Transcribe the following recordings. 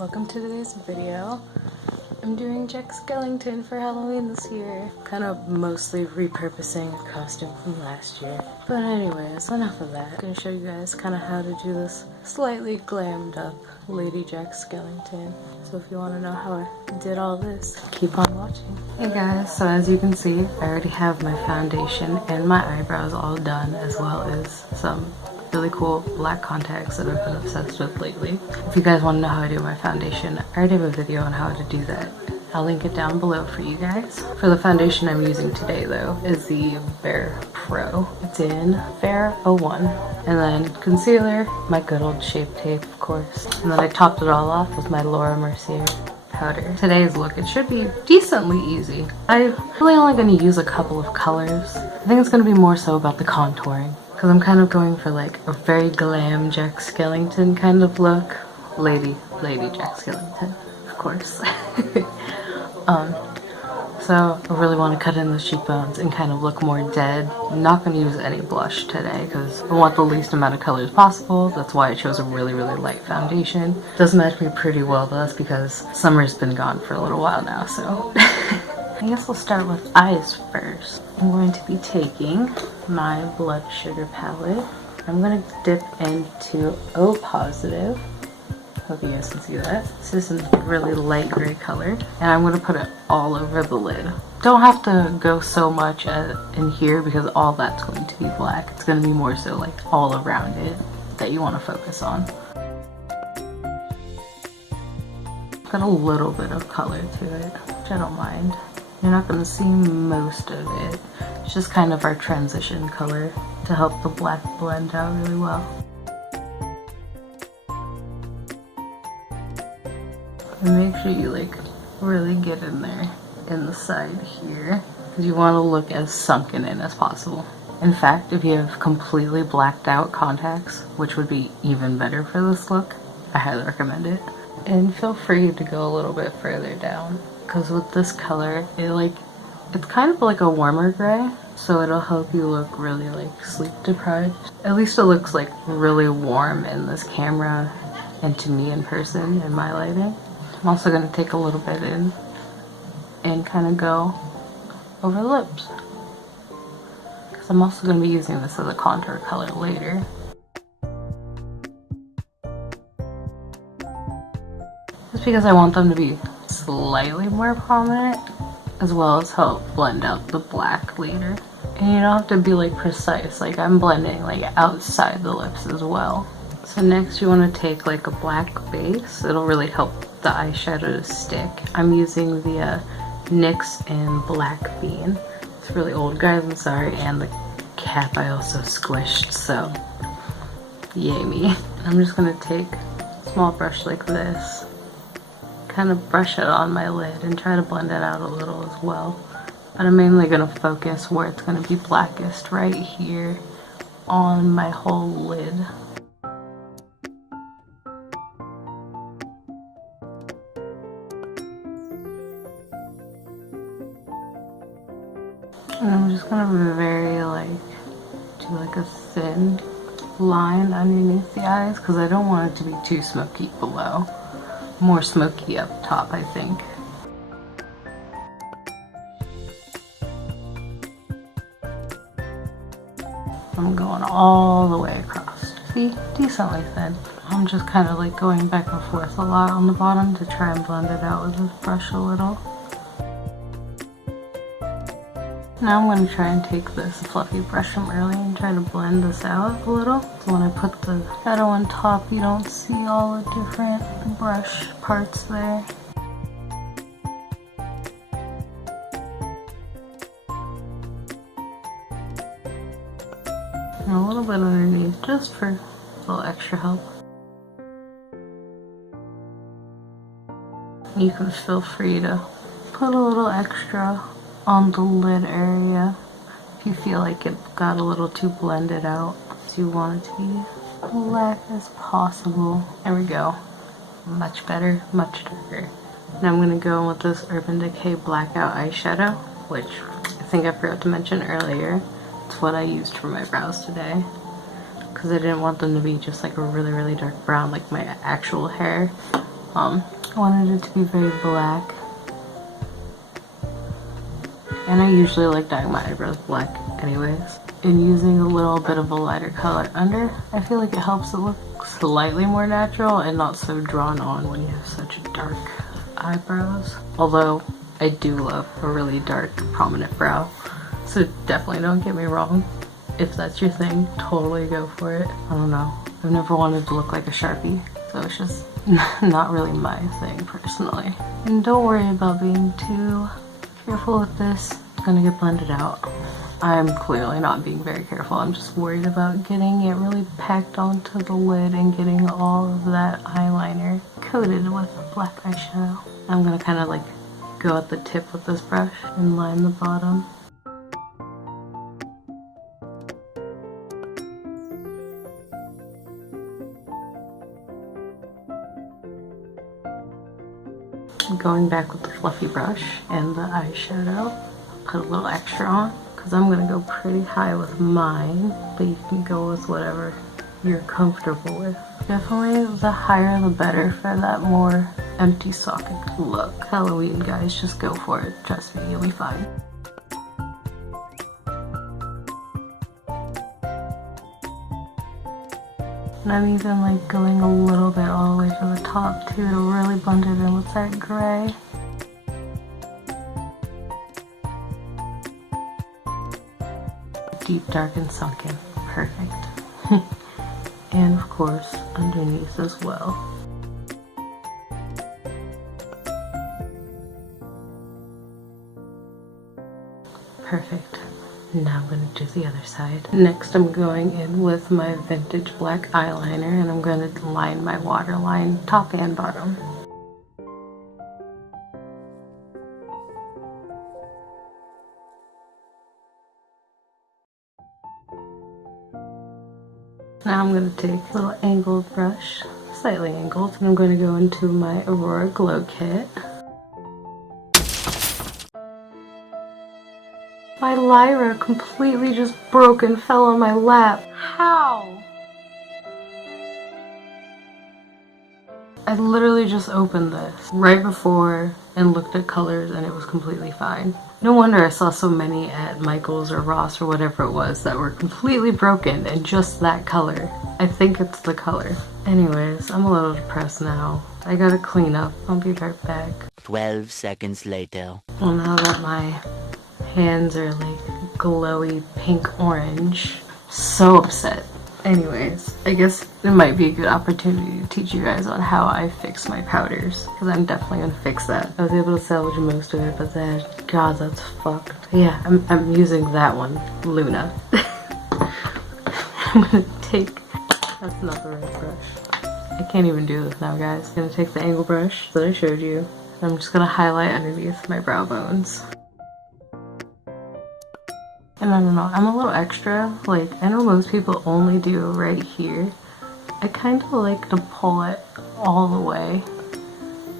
Welcome to today's video. I'm doing Jack Skellington for Halloween this year. Kind of mostly repurposing a costume from last year. But anyways, enough of that. I'm gonna show you guys kind of how to do this slightly glammed up Lady Jack Skellington. So if you want to know how I did all this, keep on watching. Hey guys, so as you can see, I already have my foundation and my eyebrows all done, as well as some really cool black contacts that I've been obsessed with lately. If you guys want to know how I do my foundation, I already have a video on how to do that. I'll link it down below for you guys. For the foundation I'm using today though is the Bare Pro. It's in Fair 01. And then concealer, my good old Shape Tape of course. And then I topped it all off with my Laura Mercier powder. Today's look, it should be decently easy. I'm really only going to use a couple of colors. I think it's going to be more so about the contouring, because I'm kind of going for like a very glam Jack Skellington kind of look. Lady Jack Skellington, of course. So I really want to cut in the cheekbones and kind of look more dead. I'm not going to use any blush today because I want the least amount of colors possible. That's why I chose a really light foundation. Does match me pretty well though, that's because summer's been gone for a little while now, so. I guess we'll start with eyes first. I'm going to be taking my blood sugar palette. I'm going to dip into O Positive. Hope you guys can see that. This is a really light gray color. And I'm going to put it all over the lid. Don't have to go so much in here because all that's going to be black. It's going to be more so like all around it that you want to focus on. Got a little bit of color to it, which I don't mind. You're not going to see most of it. It's just kind of our transition color to help the black blend out really well. And make sure you like really get in there in the side here, because you want to look as sunken in as possible. In fact, if you have completely blacked out contacts, which would be even better for this look, I highly recommend it. And feel free to go a little bit further down, because with this color, it's kind of like a warmer gray, so it'll help you look really like sleep deprived. At least it looks like really warm in this camera and to me in person in my lighting. I'm also going to take a little bit in and kind of go over the lips, because I'm also going to be using this as a contour color later. Just because I want them to be slightly more prominent, as well as help blend out the black later. And you don't have to be like precise, like I'm blending like outside the lips as well. So next you want to take like a black base. It'll really help the eyeshadow to stick. I'm using the NYX in Black Bean. It's really old, guys, I'm sorry, and the cap I also squished, so yay me. I'm just going to take a small brush like this, kind of brush it on my lid and try to blend it out a little as well. But I'm mainly going to focus where it's going to be blackest, right here on my whole lid. And I'm just going to do like a thin line underneath the eyes, because I don't want it to be too smoky below. More smoky up top, I think. I'm going all the way across. See? Decently thin. I'm just kind of like going back and forth a lot on the bottom to try and blend it out with this brush a little. Now I'm going to try and take this fluffy brush from earlier and try to blend this out a little. So when I put the shadow on top, you don't see all the different brush parts there. And a little bit underneath, just for a little extra help. You can feel free to put a little extra on the lid area if you feel like it got a little too blended out. So you want it to be black as possible. There we go. Much better, much darker. Now I'm going to go in with this Urban Decay Blackout eyeshadow, which I think I forgot to mention earlier. It's what I used for my brows today, because I didn't want them to be just like a really dark brown like my actual hair. I wanted it to be very black. And I usually like dyeing my eyebrows black anyways. And using a little bit of a lighter color under, I feel like it helps it look slightly more natural and not so drawn on when you have such dark eyebrows. Although I do love a really dark prominent brow, so definitely don't get me wrong. If that's your thing, totally go for it. I don't know. I've never wanted to look like a Sharpie, so it's just not really my thing personally. And don't worry about being too careful with this. It's gonna get blended out. I'm clearly not being very careful. I'm just worried about getting it really packed onto the lid and getting all of that eyeliner coated with black eyeshadow. I'm gonna kind of like go at the tip with this brush and line the bottom. Going back with the fluffy brush and the eyeshadow, put a little extra on because I'm gonna go pretty high with mine, but you can go with whatever you're comfortable with. Definitely the higher the better for that more empty socket look. Halloween, guys, just go for it. Trust me, you'll be fine. And I'm even like going a little bit all the way to the top too to really blend it in with that gray. Deep, dark, and sunken. Perfect. And of course, underneath as well. Perfect. Now I'm going to do the other side. Next I'm going in with my vintage black eyeliner and I'm going to line my waterline top and bottom. Now I'm going to take a little angled brush, slightly angled, and I'm going to go into my Aurora Glow Kit. My Lyra completely just broke and fell on my lap. How? I literally just opened this right before and looked at colors and it was completely fine. No wonder I saw so many at Michael's or Ross or whatever it was that were completely broken and just that color. I think it's the color. Anyways, I'm a little depressed now. I gotta clean up. I'll be right back. 12 seconds later. Well, now that my hands are like glowy pink orange, so upset. Anyways, I guess it might be a good opportunity to teach you guys on how I fix my powders, because I'm definitely gonna fix that. I was able to salvage most of it, but then, God, that's fucked. Yeah, I'm using that one, Luna. I'm gonna take, that's not the right brush. I can't even do this now, guys. I'm gonna take the angle brush that I showed you, and I'm just gonna highlight underneath my brow bones. And I don't know, I'm a little extra. Like, I know most people only do right here. I kind of like to pull it all the way,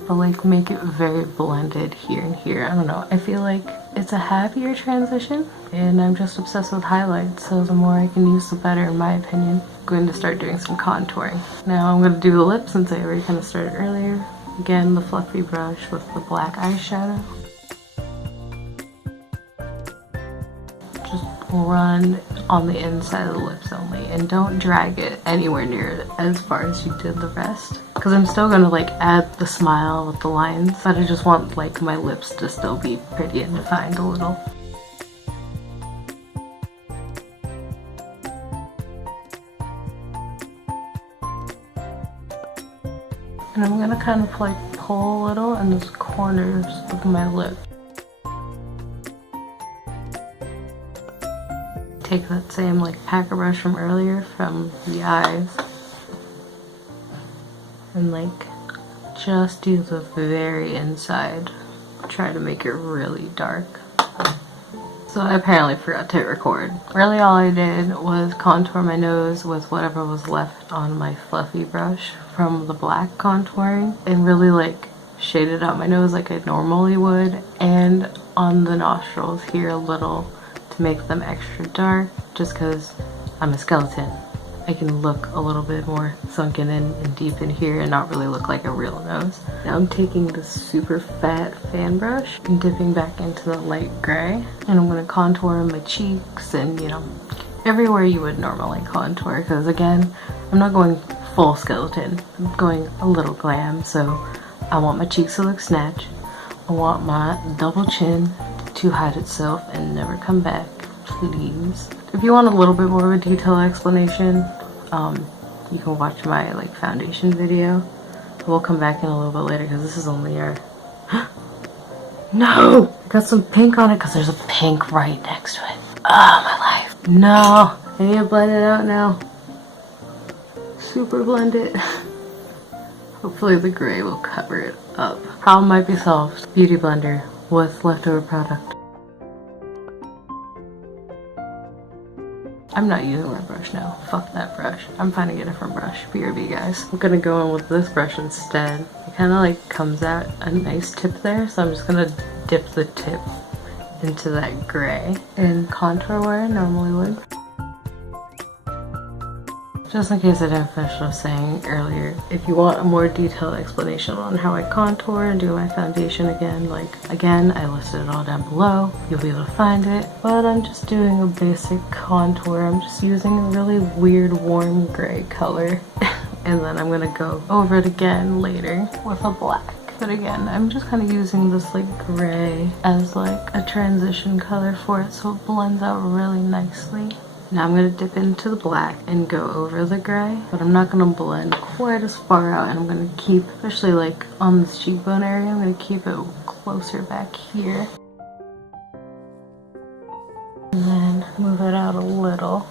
but like make it very blended here and here. I don't know, I feel like it's a happier transition, and I'm just obsessed with highlights, so the more I can use the better in my opinion. I'm going to start doing some contouring. Now I'm going to do the lips since I already kind of started earlier. Again, the fluffy brush with the black eyeshadow. Just run on the inside of the lips only and don't drag it anywhere near as far as you did the rest, because I'm still gonna like add the smile with the lines, but I just want like my lips to still be pretty and defined a little. And I'm gonna kind of like pull a little in those corners of my lip. Take that same like packer brush from earlier from the eyes and like just do the very inside. Try to make it really dark. So I apparently forgot to hit record. Really all I did was contour my nose with whatever was left on my fluffy brush from the black contouring and really like shaded out my nose like I normally would, and on the nostrils here a little to make them extra dark, just because I'm a skeleton. I can look a little bit more sunken in and deep in here and not really look like a real nose. Now I'm taking this super fat fan brush and dipping back into the light gray, and I'm going to contour my cheeks and, you know, everywhere you would normally contour, because again, I'm not going full skeleton. I'm going a little glam, so I want my cheeks to look snatched. I want my double chin to hide itself and never come back, please. If you want a little bit more of a detailed explanation, you can watch my like foundation video. We'll come back in a little bit later because this is only our... No! I got some pink on it because there's a pink right next to it. Oh, my life. No! I need to blend it out now. Super blend it. Hopefully the gray will cover it up. Problem might be solved. Beauty blender with leftover product. I'm not using my brush now. Fuck that brush. I'm finding a different brush. BRB, guys. I'm gonna go in with this brush instead. It kind of like comes out a nice tip there, so I'm just gonna dip the tip into that gray and contour where I normally would. Just in case I didn't finish what I was saying earlier, if you want a more detailed explanation on how I contour and do my foundation again, I listed it all down below. You'll be able to find it. But I'm just doing a basic contour. I'm just using a really weird warm gray color. And then I'm gonna go over it again later with a black. But again, I'm just kind of using this like gray as like a transition color for it so it blends out really nicely. Now I'm going to dip into the black and go over the gray, but I'm not going to blend quite as far out, and I'm going to keep, especially like on this cheekbone area, I'm going to keep it closer back here. And then move it out a little.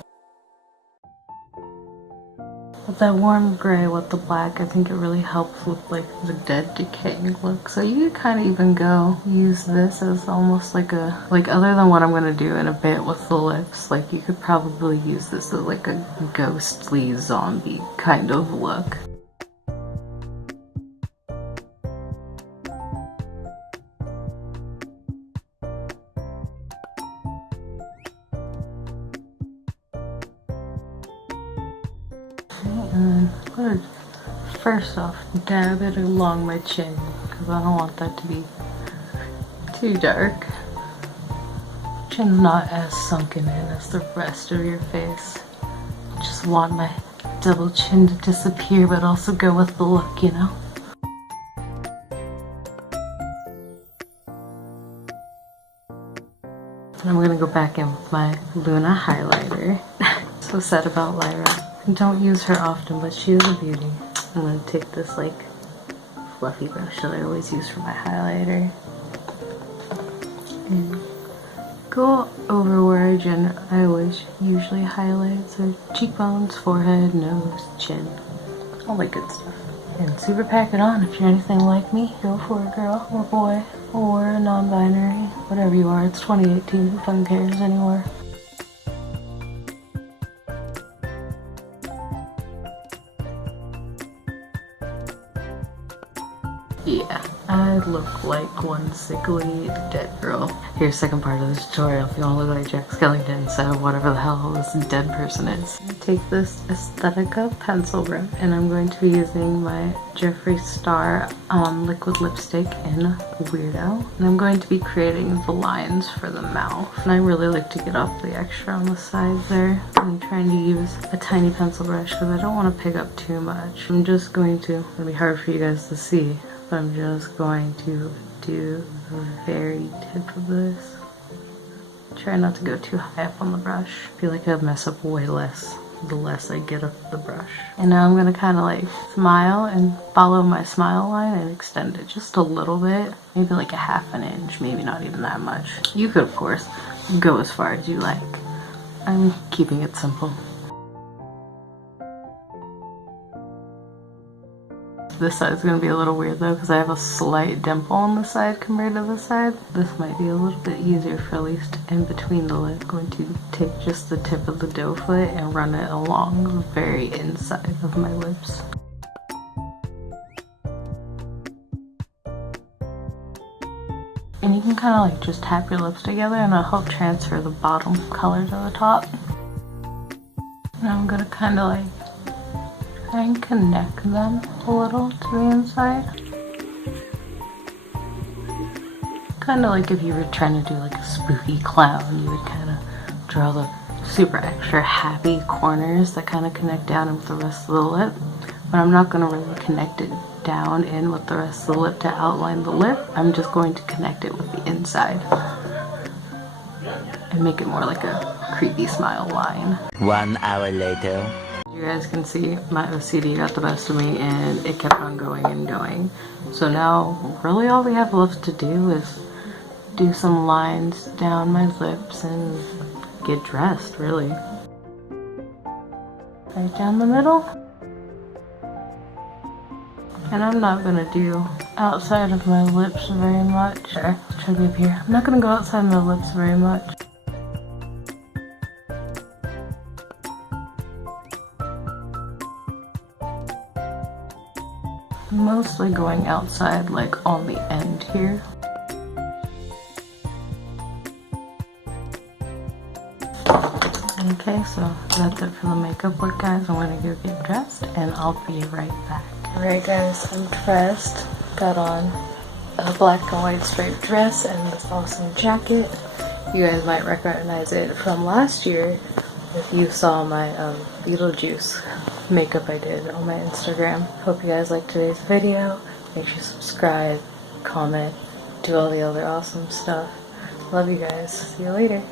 With that warm gray with the black, I think it really helps with like the dead decaying look. So you could kind of even use this as almost like a, other than what I'm going to do in a bit with the lips, like you could probably use this as like a ghostly zombie kind of look. And I'm going to first off dab it along my chin because I don't want that to be too dark. Chin's not as sunken in as the rest of your face. I just want my double chin to disappear but also go with the look, you know? And I'm going to go back in with my Luna highlighter. So sad about Lyra. I don't use her often, but she is a beauty. I'm going to take this like fluffy brush that I always use for my highlighter and go over where I always usually highlight. So cheekbones, forehead, nose, chin, all that good stuff. And super pack it on. If you're anything like me, go for it, girl or boy or non-binary, whatever you are. It's 2018. Who fucking cares anymore? Yeah, I look like one sickly dead girl. Here's the second part of this tutorial if you want to look like Jack Skellington instead of whatever the hell this dead person is. Take this Aesthetica pencil brush and I'm going to be using my Jeffree Star liquid lipstick in Weirdo. And I'm going to be creating the lines for the mouth. And I really like to get off the extra on the sides there. I'm trying to use a tiny pencil brush because I don't want to pick up too much. I'm just going to, it'll be hard for you guys to see, but I'm just going to do the very tip of this. Try not to go too high up on the brush. I feel like I'll mess up way less the less I get up the brush. And now I'm going to kind of like smile and follow my smile line and extend it just a little bit. Maybe like a half an inch, maybe not even that much. You could, of course, go as far as you like. I'm keeping it simple. This side is going to be a little weird though because I have a slight dimple on the side compared to this side. This might be a little bit easier for at least in between the lips. I'm going to take just the tip of the doe foot and run it along the very inside of my lips. And you can kind of like just tap your lips together and it'll help transfer the bottom color to the top. And I'm gonna kind of like try and connect them a little to the inside. Kind of like if you were trying to do like a spooky clown, you would kind of draw the super extra happy corners that kind of connect down with the rest of the lip. But I'm not going to really connect it down in with the rest of the lip to outline the lip. I'm just going to connect it with the inside and make it more like a creepy smile line. 1 hour later. You guys can see my OCD got the best of me and it kept on going and going. So now really all we have left to do is do some lines down my lips and get dressed, really. Right down the middle. And I'm not gonna do outside of my lips very much. Try to be up here. I'm not gonna go outside my lips very much. I'm mostly going outside, like on the end here. Okay, so that's it for the makeup look, guys. I'm gonna go get dressed and I'll be right back. Alright guys, I'm dressed. Got on a black and white striped dress and this awesome jacket. You guys might recognize it from last year if you saw my Beetlejuice makeup I did on my Instagram. Hope you guys liked today's video. Make sure to subscribe, comment, do all the other awesome stuff. Love you guys. See you later.